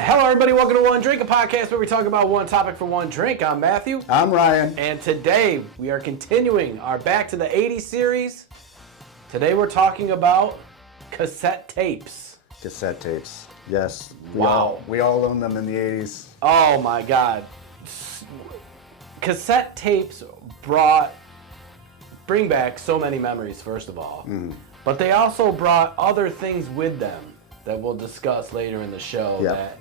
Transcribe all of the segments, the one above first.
Hello, everybody. Welcome to One Drink, a podcast where we talk about one topic for one drink. I'm Matthew. I'm Ryan. And today we are continuing our Back to the 80s series. Today we're talking about cassette tapes. Cassette tapes. Yes. Wow. We all owned them in the 80s. Oh my God. Cassette tapes bring back so many memories, first of all. But they also brought other things with them that we'll discuss later in the show that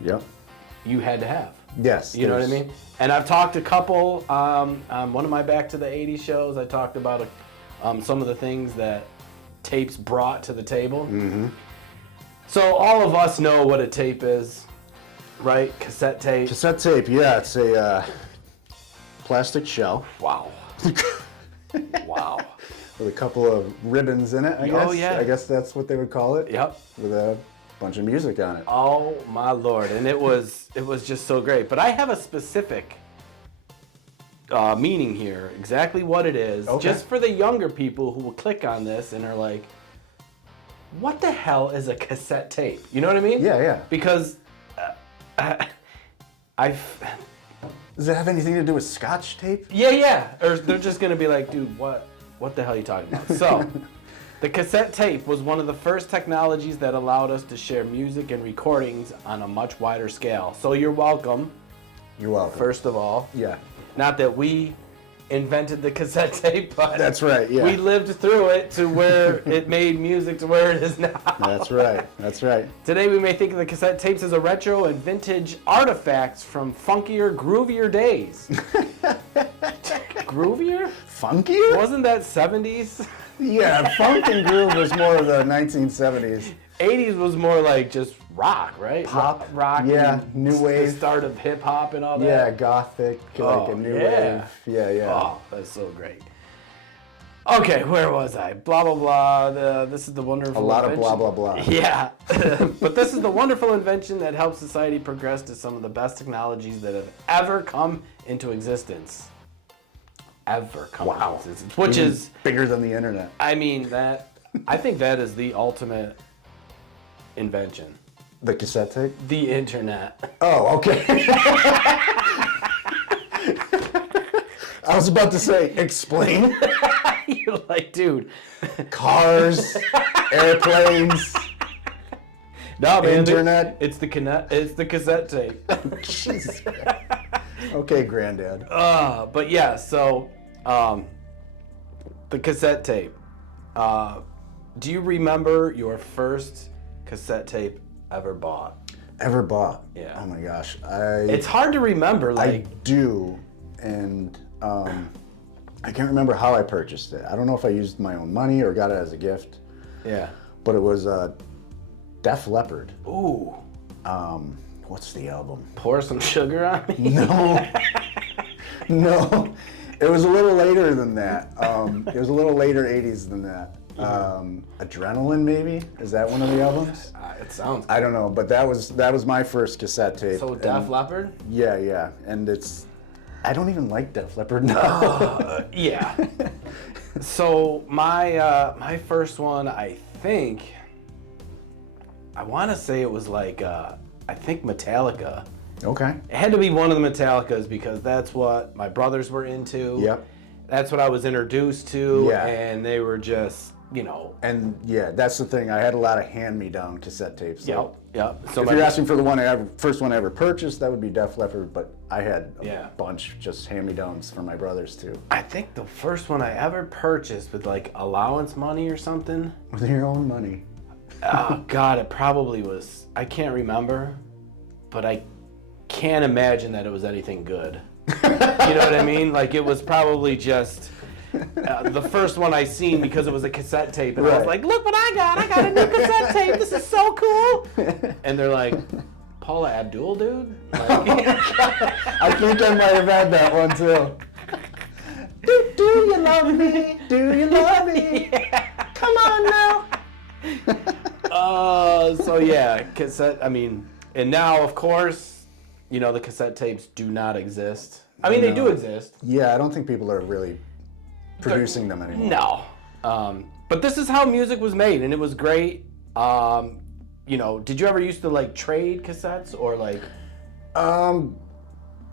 you had to have. Yes. You know what I mean? And I've talked a couple, on one of my Back to the 80s shows, I talked about some of the things that tapes brought to the table. So all of us know what a tape is, right? Cassette tape. Cassette tape, yeah. It's a plastic shell. Wow. Wow. With a couple of ribbons in it, I guess. Oh, yeah. I guess that's what they would call it. Yep. With a bunch of music on it. Oh my Lord. And it was just so great. But I have a specific meaning here, exactly what it is, just for the younger people who will click on this and are like, what the hell is a cassette tape? You know what I mean? Yeah, yeah. Because Does it have anything to do with Scotch tape? Yeah. Or they're just going to be like, dude, what the hell are you talking about? So, the cassette tape was one of the first technologies that allowed us to share music and recordings on a much wider scale. So you're welcome. You're welcome. First of all. Yeah. Not that we invented the cassette tape, but That's right, yeah. we lived through it to where it made music to where it is now. That's right. That's right. Today we may think of the cassette tapes as a retro and vintage artifacts from funkier, groovier days. Groovier? Funkier? Wasn't that 70s? Yeah, funk and groove was more of the 1970s. 80s was more like just rock, right? Pop. Rock. Yeah, and new wave. The start of hip hop and all that. Yeah, gothic, like a new wave. Yeah. Oh, that's so great. Okay, where was I? Blah, blah, blah. This is the wonderful A lot invention. of blah, blah, blah. Yeah. But this is the wonderful invention that helps society progress to some of the best technologies that have ever come into existence. Ever come into existence. Which Even is bigger than the internet. I mean, I think that is the ultimate invention. The cassette tape? The internet. Oh, okay. I was about to say, explain. You're like, dude. Cars, airplanes, No, man. internet. It's the cassette tape. Jesus. Okay, granddad. But yeah, so the cassette tape. Do you remember your first cassette tape ever bought? Ever bought? Yeah. Oh my gosh. It's hard to remember. I do, and I can't remember how I purchased it. I don't know if I used my own money or got it as a gift. Yeah. But it was Def Leppard. Ooh. What's the album? Pour some sugar on me. No. It was a little later than that. It was a little later 80s than that. Adrenaline, maybe? Is that one of the albums? It sounds. I don't know, but that was my first cassette tape. So Def Leppard? Yeah, and I don't even like Def Leppard now. Yeah. So my first one, I want to say it was like I think Metallica. Okay. It had to be one of the Metallicas because that's what my brothers were into. Yep. That's what I was introduced to. Yeah. And they were just, And yeah, that's the thing. I had a lot of hand-me-down cassette tapes. Yep. So if you're asking for the first one I ever purchased, that would be Def Leppard, but I had a bunch just hand-me-downs for my brothers too. I think the first one I ever purchased with like allowance money or something. With your own money. Oh God, it probably was. I can't remember, but I can't imagine that it was anything good. You know what I mean? Like it was probably just the first one I seen because it was a cassette tape, and I was like, "Look what I got! I got a new cassette tape. This is so cool!" And they're like, "Paula Abdule, dude." Like, I think I might have had that one too. Do you love me? Do you love me? Yeah. Come on now. So yeah, cassette. I mean, and now of course, the cassette tapes do not exist. I mean, they do exist. Yeah, I don't think people are really producing them anymore. No. But this is how music was made, and it was great. did you ever used to like trade cassettes or like?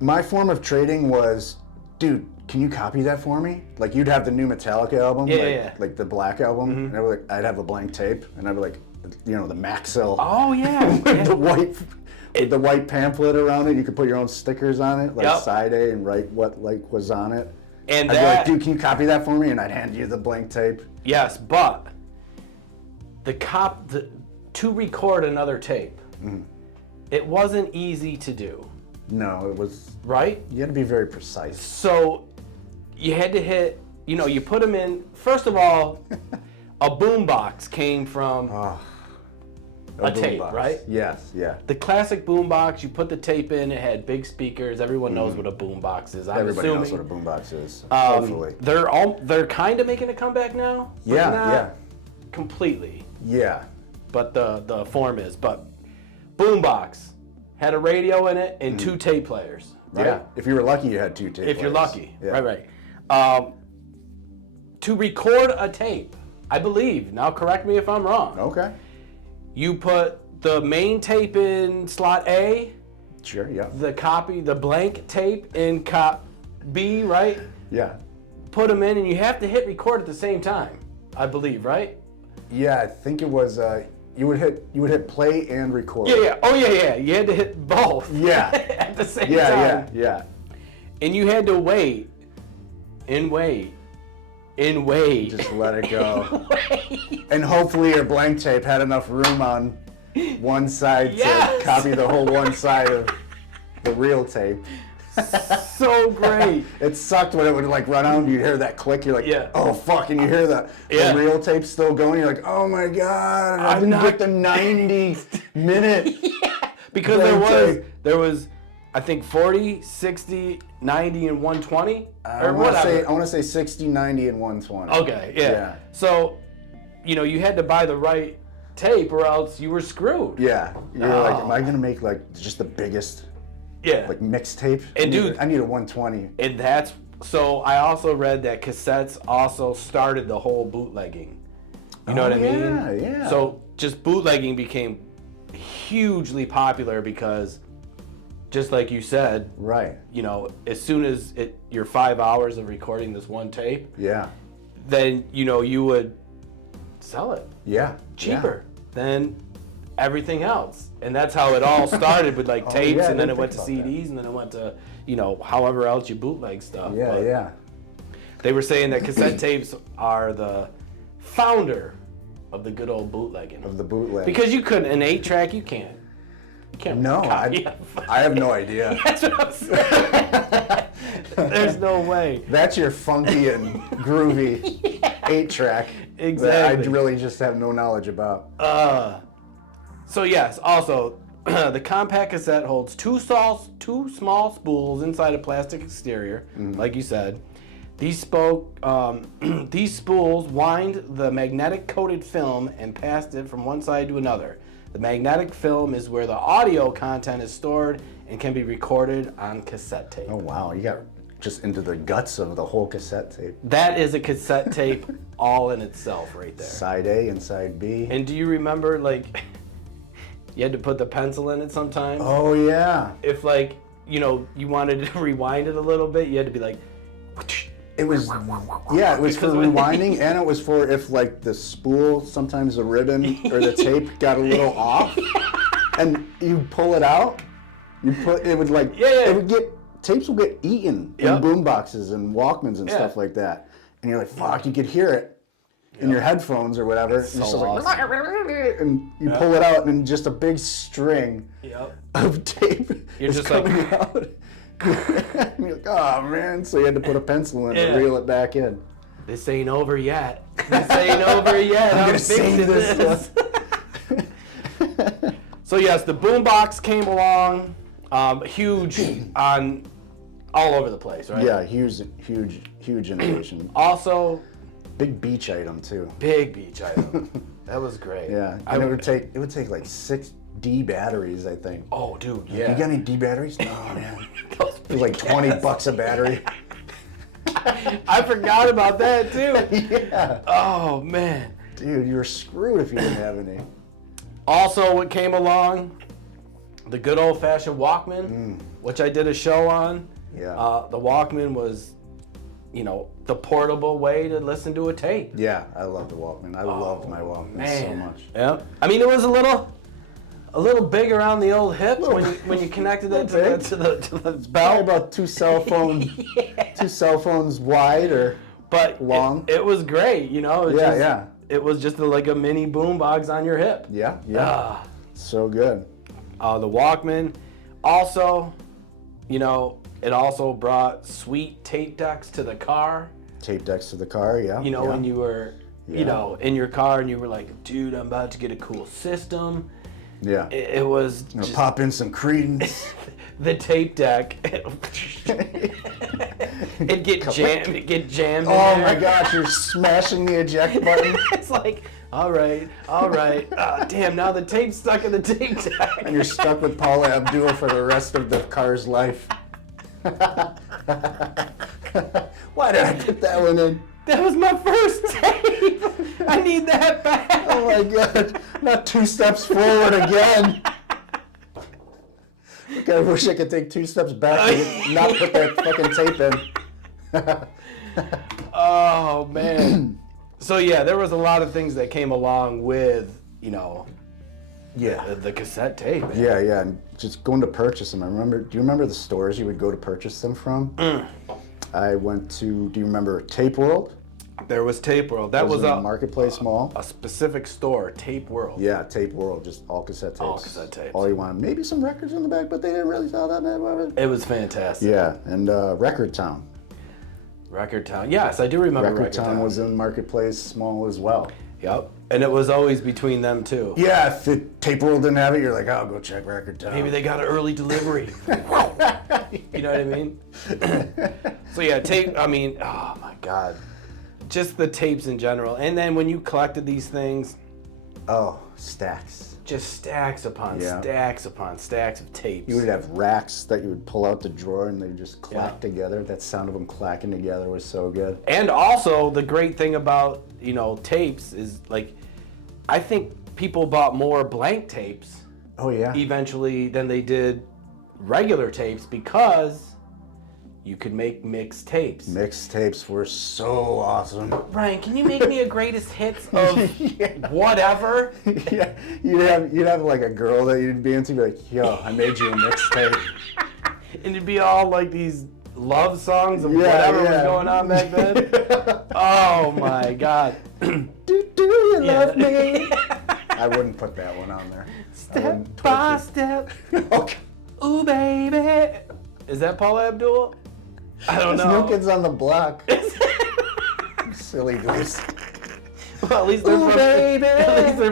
My form of trading was, dude, can you copy that for me? Like you'd have the new Metallica album, like the Black album, and I'd have a blank tape, and I'd be like, the Maxell. Oh yeah. with the white pamphlet around it. You could put your own stickers on it, like side A, and write what like was on it. And I'd be like, dude, can you copy that for me? And I'd hand you the blank tape. Yes, but to record another tape, it wasn't easy to do. No, it was. Right? You had to be very precise. So you had to hit, you put them in. First of all, a boombox came from a tape, right? Yes, yeah. The classic boombox, you put the tape in, it had big speakers. Everyone knows what a boombox is. Everybody knows what a boombox is. Hopefully. They're kind of making a comeback now. Yeah, not completely. Yeah. But the form is. But boombox had a radio in it and 2 tape players. Right? Yeah. If you were lucky, you had 2 tape players. If you're lucky. Yeah. Right. To record a tape, I believe, now correct me if I'm wrong. Okay. You put the main tape in slot A. Sure, yeah. The blank tape in cop B, right? Yeah. Put them in and you have to hit record at the same time, I believe, right? Yeah, I think it was, you would hit play and record. Yeah. Oh, yeah. You had to hit both. Yeah. At the same time. Yeah. And you had to wait. Just let it go. And hopefully your blank tape had enough room on one side to copy the whole one side of the real tape. So great. It sucked when it would like run out and you'd hear that click. You're like, oh fuck, and you hear the real tape still going. You're like, oh my god, I didn't get the 90-minute. Because there was I think 40, 60, 90, and 120 I want to say 60, 90, and 120. Okay, yeah. So, you had to buy the right tape or else you were screwed. Yeah. You're like, am I gonna make like just the biggest? Yeah. Like mixtape. And I need a 120. And so I also read that cassettes also started the whole bootlegging. You know what I mean? Yeah. So just bootlegging became hugely popular because, just like you said, right? As soon as your 5 hours of recording this one tape, then you would sell it, cheaper than everything else, and that's how it all started with like tapes, and then it went to CDs, and then it went to however else you bootleg stuff. Yeah. They were saying that cassette tapes are the founder of the good old bootlegging. Of the bootleg. Because you couldn't, an 8-track, you can't. No, I have no idea. That's what I'm saying. There's no way. That's your funky and groovy 8-track. Exactly. That I really just have no knowledge about. So yes, also, the compact cassette holds two small spools inside a plastic exterior, like you said. These spools wind the magnetic coated film and passed it from one side to another. The magnetic film is where the audio content is stored and can be recorded on cassette tape. Oh wow, you got just into the guts of the whole cassette tape. That is a cassette tape all in itself right there. Side A and side B. And do you remember, like, you had to put the pencil in it sometimes? Oh yeah. If you wanted to rewind it a little bit, you had to be like, it was for rewinding, and it was for if like the spool, sometimes the ribbon or the tape got a little off, and you pull it out, tapes would get eaten in boom boxes and Walkmans and stuff like that, and you're like, fuck, you could hear it in your headphones or whatever, and, and you pull it out, and just a big string of tape is coming out. And you're like, oh man, so you had to put a pencil in to reel it back in. This ain't over yet. I'm gonna fixing this. So yes, the boombox came along, huge on all over the place, right? Yeah, huge innovation. Also, big beach item too. Big beach item. That was great. Yeah, and it would take like 6 D batteries, I think. Oh, dude, yeah. You got any D batteries? No, man. It was like $20 a battery. I forgot about that too. Yeah. Oh man. Dude, you were screwed if you didn't have any. Also, what came along, the good old-fashioned Walkman, which I did a show on. Yeah. The Walkman was, the portable way to listen to a tape. Yeah, I love the Walkman. I loved my Walkman so much. Yeah. I mean, it was a little big around the old hip when you connected it to the belt. About two cell phones wide or long. It was great, It was just like a mini boombox on your hip. Yeah. So good. The Walkman. Also, it also brought sweet tape decks to the car. Tape decks to the car, yeah. When you were, in your car and you were like, dude, I'm about to get a cool system. Yeah. It was just pop in some Creedence. the tape deck. It'd get jammed. Oh my gosh, you're smashing the eject button. It's like, all right. Damn, now the tape's stuck in the tape deck. And you're stuck with Paula Abdule for the rest of the car's life. Why did I put that one in? That was my first tape. I need that back. Oh my god, not 2 steps forward again. I wish I could take 2 steps back and not put that fucking tape in. Oh man. So yeah, there was a lot of things that came along with, the cassette tape. Man. Yeah, and just going to purchase them. Do you remember the stores you would go to purchase them from? I went to, do you remember Tape World? There was Tape World. That was a Marketplace Mall. A specific store, Tape World. Yeah, Tape World, just all cassette tapes. All cassette tapes. All you wanted. Maybe some records in the back, but they didn't really sell that much. It was fantastic. Yeah, and Record Town. Record Town. Yes, I do remember Record Town was in Marketplace Mall as well. Yep. And it was always between them two. Yeah, if the Tape World didn't have it, you're like, I'll go check Record Town. Maybe they got an early delivery. You know what I mean? So yeah, tape, oh my God. Just the tapes in general. And then when you collected these things. Oh, stacks. Just stacks upon stacks upon stacks of tapes. You would have racks that you would pull out the drawer and they just clack together. That sound of them clacking together was so good. And also the great thing about, tapes is like, I think people bought more blank tapes. Oh yeah. Eventually than they did regular tapes because you could make mixtapes. Mixtapes were so awesome. Ryan, can you make me a greatest hits of whatever? Yeah, you'd have like a girl that you'd be into, be like, yo, I made you a mixtape. And it'd be all like these love songs of whatever was going on back then. Oh my God. Do you love me? I wouldn't put that one on there. Step by step. Okay. Ooh, baby. Is that Paula Abdule? I don't know. New Kids on the Block. Silly goose. Well, at least they're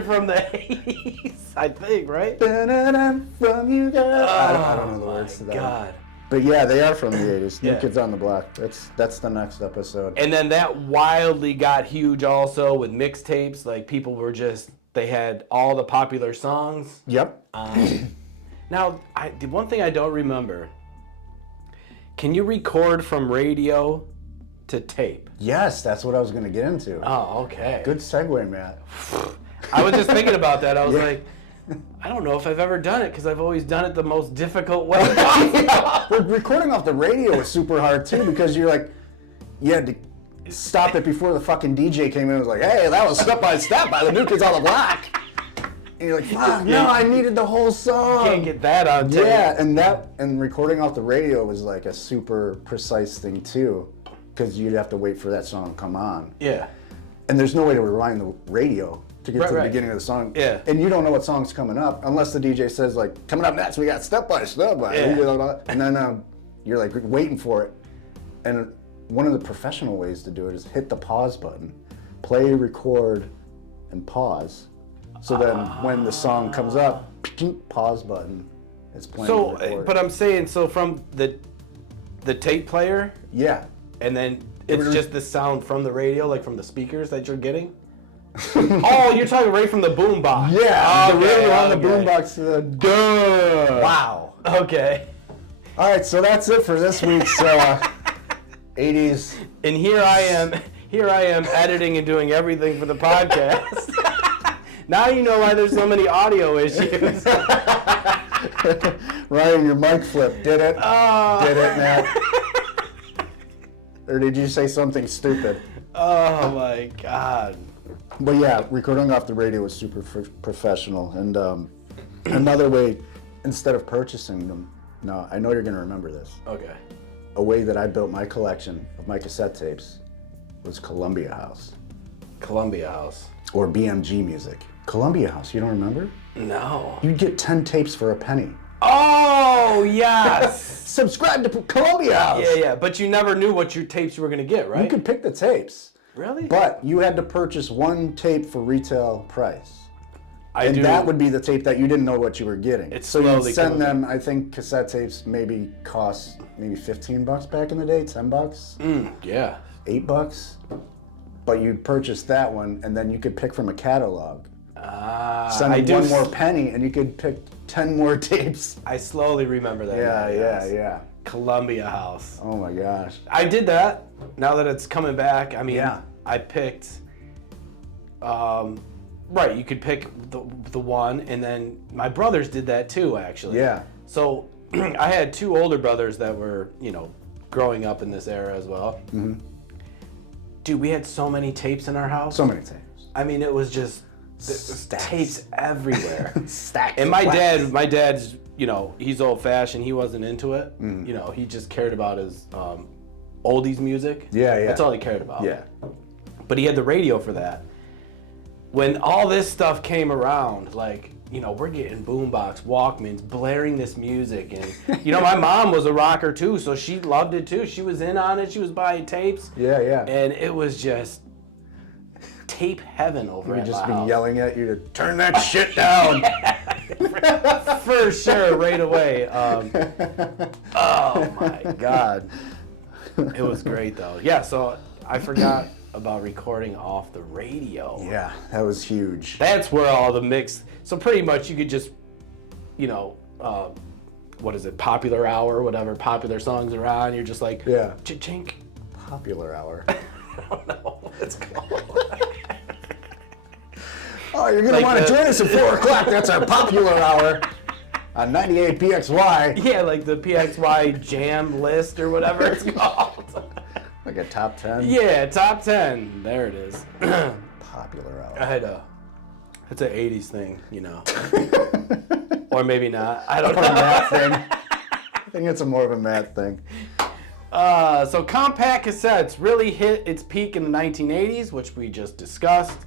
from the 80s, I think, right? From you, girl. I don't know the words to that. God. But yeah, they are from the 80s. New Kids on the Block. That's the next episode. And then that wildly got huge also with mixtapes. Like people were they had all the popular songs. Yep. Now, the one thing I don't remember, can you record from radio to tape? Yes, that's what I was going to get into. Oh, okay. Good segue, Matt. I was just thinking about that. I was like, I don't know if I've ever done it because I've always done it the most difficult way. But recording off the radio was super hard too because you had to stop it before the fucking DJ came in and was like, hey, that was Step by Step by the New Kids on the Block. And you're like, fuck, no, I needed the whole song. You can't get that on tape. Yeah, and recording off the radio was like a super precise thing too because you'd have to wait for that song to come on. Yeah. And there's no way to rewind the radio to get to the beginning of the song. Yeah. And you don't know what song's coming up unless the DJ says like, coming up next we got Step by Step by. Yeah. And then you're like waiting for it. And one of the professional ways to do it is hit the pause button, play, record, and pause. So then when the song comes up, pause button, it's playing. So, but I'm saying, so from the tape player? Yeah. And then it's just the sound from the radio, like from the speakers that you're getting? Oh, you're talking right from the boombox. Yeah, the radio on the boombox. Duh. Wow. Okay. All right, so that's it for this week's 80s. And here I am editing and doing everything for the podcast. Now you know why there's so many audio issues. Ryan, your mic flip. Did it? Oh. Did it, Matt? Or did you say something stupid? Oh my God. But yeah, recording off the radio was super professional. And another way, instead of purchasing them, no, I know you're going to remember this. Okay. A way that I built my collection of my cassette tapes was Columbia House. Columbia House. Or BMG music. Columbia House, you don't remember? No. You'd get 10 tapes for a penny. Oh, yes. Subscribe to Columbia House. Yeah. But you never knew what your tapes you were going to get, right? You could pick the tapes. Really? But you had to purchase one tape for retail price. And do. that would be the tape that you didn't know what you were getting. It's so slowly you'd send coming. them, I think cassette tapes maybe cost maybe $15 back in the day, $10, Yeah. $8. But you'd purchase that one and then you could pick from a catalog. Send them one more penny and you could pick 10 more tapes. I slowly remember that. Yeah. Columbia House. Oh my gosh. I did that. Now that it's coming back, I mean, I picked. Right, you could pick the one, and then my brothers did that too, actually. Yeah. So I had two older brothers that were, growing up in this era as well. Mm-hmm. Dude, we had so many tapes in our house. So many tapes. I mean, it was just tapes everywhere. Stacks. And my dad's, he's old-fashioned. He wasn't into it. He just cared about his oldies music. Yeah. That's all he cared about. Yeah. But he had the radio for that. When all this stuff came around, like, we're getting boombox, Walkmans, blaring this music. And, my mom was a rocker too, so she loved it too. She was in on it. She was buying tapes. Yeah. And it was just tape heaven over at my house. We'd just be yelling at you to turn that shit down. For sure, right away. Oh my God. It was great though. Yeah, so I forgot about recording off the radio. Yeah, that was huge. That's where all the mix. So pretty much you could just, what is it, Popular Hour, whatever popular songs are on. You're just like, chink. Popular Hour. I don't know what it's called. Oh, you're going to want to join us at 4 o'clock. That's our Popular Hour on 98 PXY. Yeah, like the PXY jam list or whatever it's called. Like a top 10? Yeah, top 10. There it is. Popular Hour. I had it's an 80s thing, Or maybe not. I don't know. A math thing. I think it's more of a math thing. So compact cassettes really hit its peak in the 1980s, which we just discussed,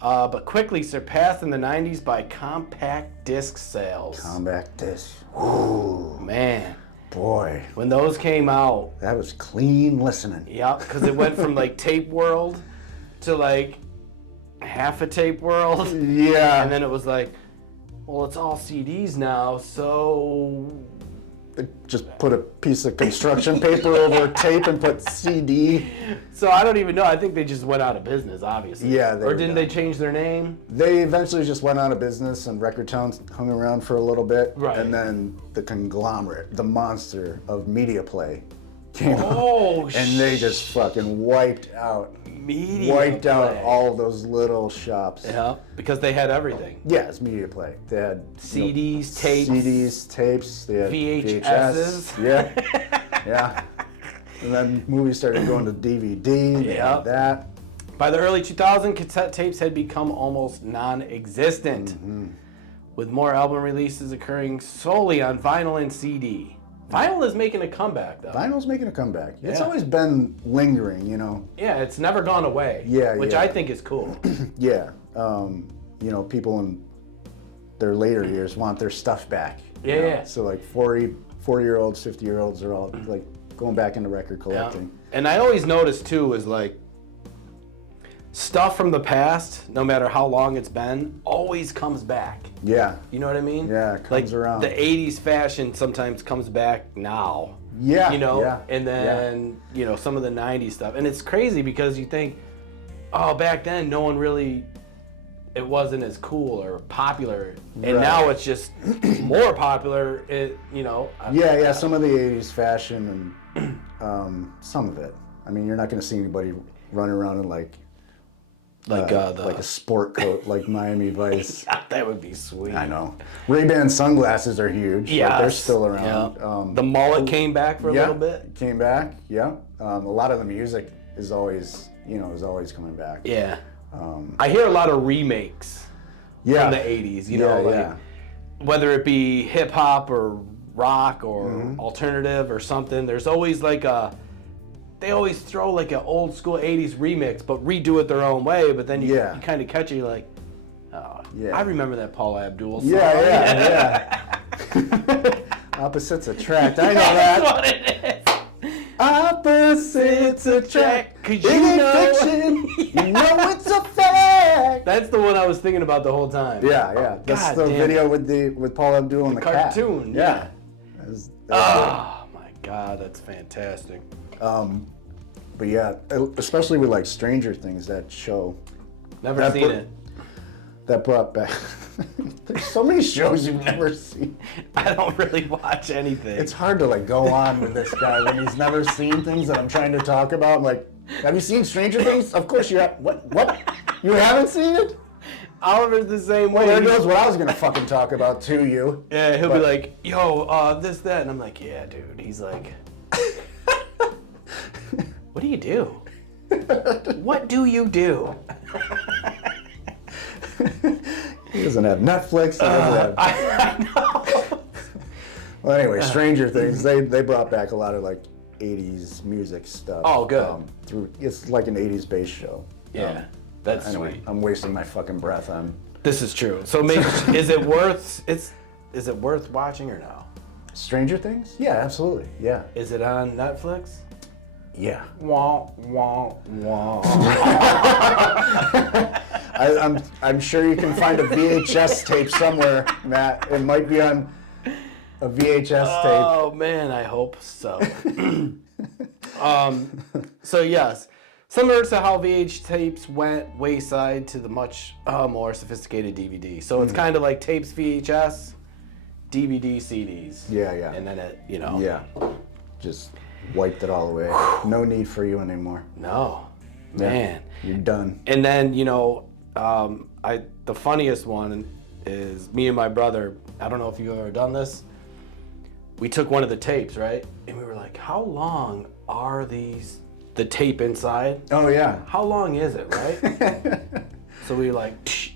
but quickly surpassed in the 90s by compact disc sales. Compact disc. Ooh, man. Boy. When those came out. That was clean listening. Yep, because it went from like Tape World to like half a Tape World. Yeah. And then it was like, well, it's all CDs now, so... They just put a piece of construction paper over tape and put CD. So I don't even know. I think they just went out of business, obviously. Yeah. Or didn't they change their name? They eventually just went out of business and Record Towns hung around for a little bit. Right. And then the conglomerate, the monster of Media Play came up. And they just fucking wiped out all those little shops. Yeah, because they had everything. Yeah, it's Media Play. They had CDs, tapes. They had VHSs. Yeah. And then movies started going to DVD. They had that. By the early 2000s, cassette tapes had become almost non-existent, with more album releases occurring solely on vinyl and CD. Vinyl is making a comeback, though. Vinyl's making a comeback. It's always been lingering, Yeah, it's never gone away. Yeah, which I think is cool. Yeah. People in their later years want their stuff back. Yeah. So like 40-year-olds, 50-year-olds are all like going back into record collecting. Yeah. And I always notice, too, is like stuff from the past, no matter how long it's been, always comes back. Yeah. You know what I mean? Yeah, it comes around. The 80s fashion sometimes comes back now. Yeah. And then, some of the 90s stuff. And it's crazy because you think, back then no one really, it wasn't as cool or popular. And now it's just more popular, Some of the 80s fashion and some of it. I mean, you're not going to see anybody running around in like Like a sport coat, like Miami Vice. Yeah, that would be sweet. I know. Ray-Ban sunglasses are huge. Yeah, like, they're still around. Yeah. The mullet came back for a little bit. Came back. Yeah. A lot of the music is always coming back. Yeah. I hear a lot of remakes from the 80s. You know, whether it be hip hop or rock or alternative or something. There's always they always throw like an old school 80s remix, but redo it their own way. But then you kind of catch it, you're like, oh, I remember that Paula Abdule song. Yeah. Opposites attract. I know that. That's what it is. Opposites attract. Cause you know, fiction, you know it's a fact. That's the one I was thinking about the whole time. Yeah. That's the video with Paula Abdule and the cartoon. Cat. Oh my God, that's fantastic. But yeah, especially with like Stranger Things, that show. Never seen it. That brought back. There's so many shows you've never seen. I don't really watch anything. It's hard to like go on with this guy when he's never seen things that I'm trying to talk about. I'm like, have you seen Stranger Things? Of course you have. What? You haven't seen it? Oliver's the same way. Well, there goes what I was gonna fucking talk about to you. Yeah, he'll be like, yo, this, that, and I'm like, yeah, dude. He's like, what do you do? What do you do? He doesn't have Netflix. He doesn't have... I know. Well, anyway, Stranger Things. They brought back a lot of like 80s music stuff. Oh, good. It's like an 80s based show. Yeah, that's anyway, sweet. I'm wasting my fucking breath on. This is true. So, is it worth watching or no? Stranger Things? Yeah, absolutely. Yeah. Is it on Netflix? Yeah. Wah, wah, wah. I'm sure you can find a VHS tape somewhere, Matt. It might be on a VHS tape. Oh man, I hope so. So yes, similar to how VH tapes went wayside to the much more sophisticated DVD. So it's kind of like tapes, VHS, DVD, CDs. Yeah. And then it, Yeah. Just wiped it all away. No need for you anymore. No, man. You're done. And then, the funniest one is me and my brother. I don't know if you've ever done this. We took one of the tapes, right? And we were like, how long are the tape inside? Oh, yeah. How long is it, right? So we were like,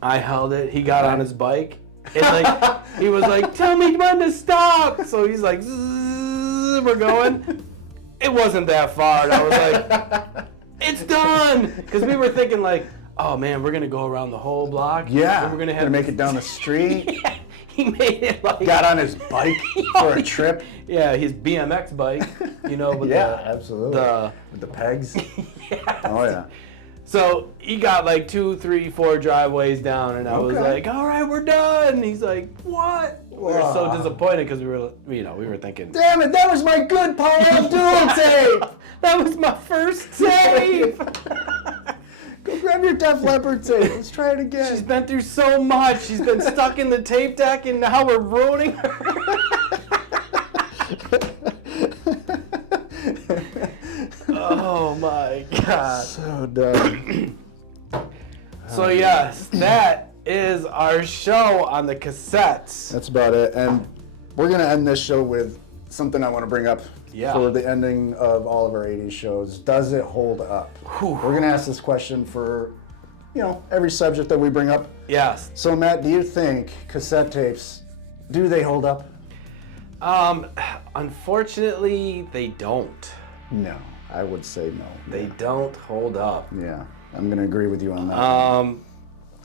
I held it. He got on his bike. And he was like, tell me when to stop. So he's like, we're going. It wasn't that far. And I was like, it's done. Because we were thinking like, oh man, we're going to go around the whole block. Yeah. And we're going to make it down the street. Yeah, he made it like. Got on his bike for a trip. Yeah, his BMX bike, with absolutely. With the pegs. Yeah. Oh, yeah. So he got like 2, 3, 4 driveways down, and I was like, "All right, we're done." And he's like, "What?" We were so disappointed because we were thinking, "Damn it, that was my good Paula Abdule tape. That was my first tape." Go grab your Def Leppard tape. Let's try it again. She's been through so much. She's been stuck in the tape deck, and now we're ruining her. Oh my God. So dumb. So yes, that is our show on the cassettes. That's about it. And we're going to end this show with something I want to bring up for the ending of all of our 80s shows. Does it hold up? Whew. We're going to ask this question for, every subject that we bring up. Yes. So Matt, do you think cassette tapes, do they hold up? Unfortunately, they don't. No, I would say no. They don't hold up. Yeah, I'm going to agree with you on that.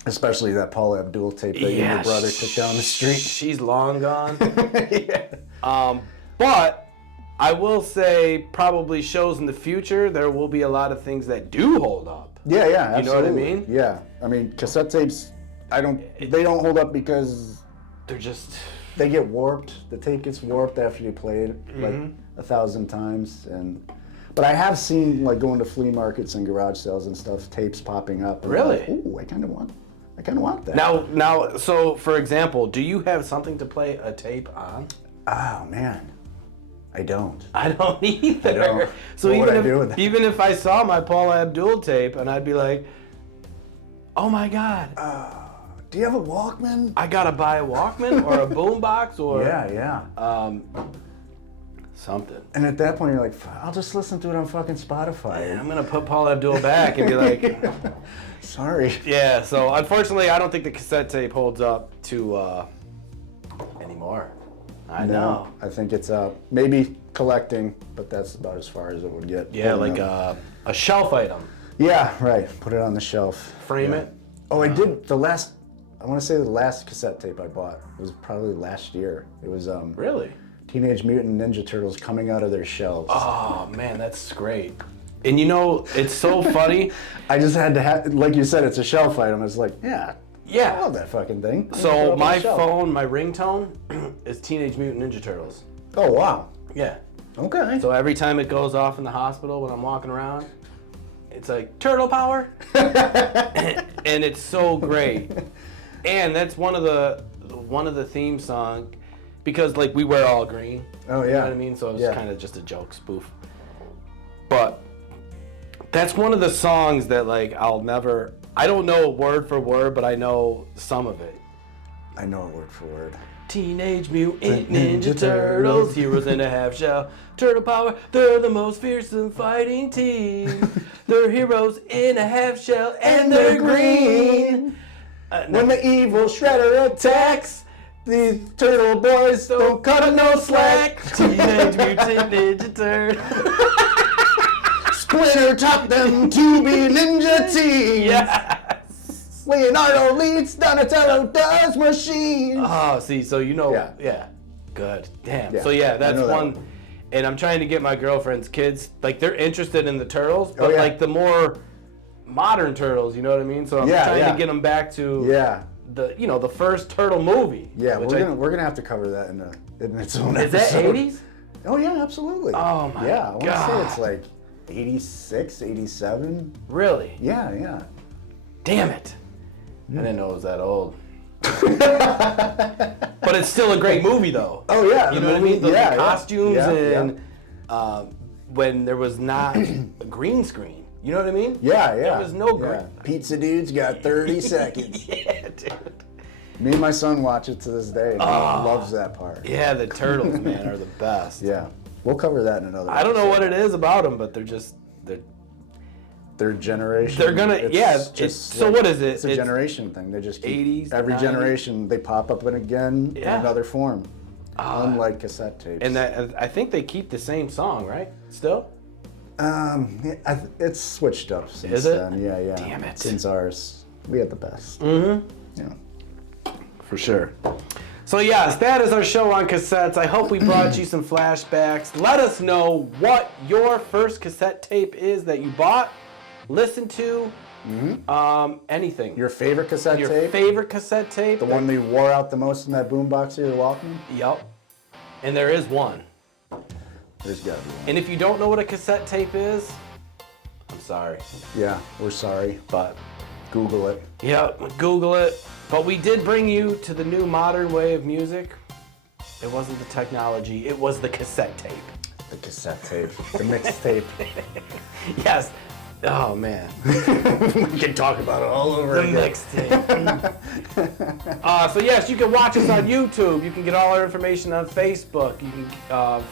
Especially that Paula Abdule tape that you and your brother took down the street. She's long gone. Yeah. But I will say probably shows in the future, there will be a lot of things that do hold up. Yeah, absolutely. You know what I mean? Yeah. I mean, cassette tapes, they don't hold up because they're just... They get warped. The tape gets warped after you play it like 1,000 times. But I have seen, like, going to flea markets and garage sales and stuff, tapes popping up. And really? Like, ooh, I kind of want that. Now, so for example, do you have something to play a tape on? Oh man, I don't. I don't either. I don't. So what would I do with that? Even if I saw my Paula Abdule tape and I'd be like, Oh my God. Do you have a Walkman? I gotta buy a Walkman or a boombox or Yeah. something. And at that point, you're like, I'll just listen to it on fucking Spotify. Yeah, I'm gonna put Paula Abdule back and be like, sorry. yeah. So unfortunately, I don't think the cassette tape holds up to anymore. I know. I think it's maybe collecting, but that's about as far as it would get. Yeah, like a shelf item. Yeah, right. Put it on the shelf. Frame it. Oh, I did I want to say the last cassette tape I bought was probably last year. It was Really? Teenage Mutant Ninja Turtles coming out of their shelves. Oh man, that's great. And you know, it's so funny. I just had to have, like you said, it's a shelf item. It's like, I love that fucking thing. So my phone, my ringtone is Teenage Mutant Ninja Turtles. Oh, wow. Yeah. Okay. So every time it goes off in the hospital when I'm walking around, it's like turtle power, and it's so great. And that's one of the theme song, because like we wear all green. Oh yeah. You know what I mean? So it was kind of just a joke spoof. But that's one of the songs that like I don't know word for word, but I know some of it. I know it word for word. Teenage Mutant Ninja Turtles, heroes in a half shell, turtle power, they're the most fearsome fighting team. They're heroes in a half shell and they're green. When the evil Shredder attacks, these turtle boys don't cut no slack. Teenage Mutant Ninja Turtles. Splinter taught them to be ninja teens. Yes. Leonardo leads, Donatello does machines. Oh, see, so you know, Yeah. Good. Damn. Yeah, So yeah, that's I know that one. And I'm trying to get my girlfriend's kids, like they're interested in the Turtles, but like the more modern Turtles, you know what I mean? So I'm trying to get them back to the first Turtle movie. Yeah, we're gonna have to cover that in its own Is episode. that 80s? Oh yeah, absolutely. Oh my I want to say God. it's like 86, 87. Really? Yeah. Damn it. I didn't know it was that old. But it's still a great movie though. Oh yeah. You know what I mean? The costumes and when there was not a green screen. You know what I mean? Yeah. There was no green. Pizza dude's got 30 seconds. Yeah, dude. Me and my son watch it to this day, and he loves that part. Yeah, the Turtles, man, are the best. Yeah, we'll cover that in another. I don't know what it is about them, but they're their generation. They're gonna so what is it? It's a generation thing. They just keep 80s, every 90s. generation they pop up again in another form, unlike cassette tapes. And I think they keep the same song, right? Still? It's switched up since Is it? then. Yeah. Damn it. Since ours, we had the best. Mm-hmm. Yeah. For sure. So yes, that is our show on cassettes. I hope we brought you some flashbacks. Let us know what your first cassette tape is that you bought, listened to, anything. Your favorite cassette tape? Your favorite cassette tape. The one that you wore out the most in that boombox of your Walkman? Yep. And there is one. There's gotta be one. And if you don't know what a cassette tape is, I'm sorry. Yeah, we're sorry, but Google it. Yeah, Google it. But we did bring you to the new modern way of music. It wasn't the technology, it was the cassette tape. The cassette tape. The mixtape. Yes. Oh, man. We can talk about it all over The again. mixtape. So yes, you can watch us on YouTube. You can get all our information on Facebook. You can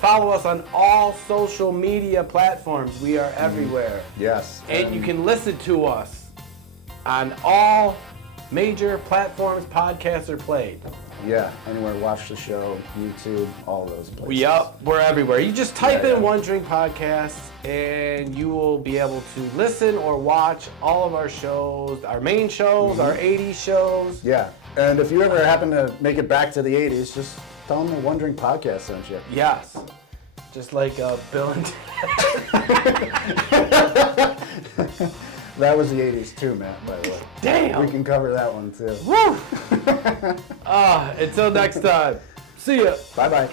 follow us on all social media platforms. We are everywhere. Yes. And you can listen to us on all major platforms podcasts are played. Yeah, anywhere, watch the show, YouTube, all those places. Yup, we're everywhere. You just type in One Drink Podcast and you will be able to listen or watch all of our shows, our main shows, our 80s shows. Yeah, and if you ever happen to make it back to the 80s, just tell them the One Drink Podcast sent you. Yes. Just like Bill and That was the 80s too, Matt, by the way. Damn! We can cover that one too. Woo! Until next time. See ya. Bye-bye.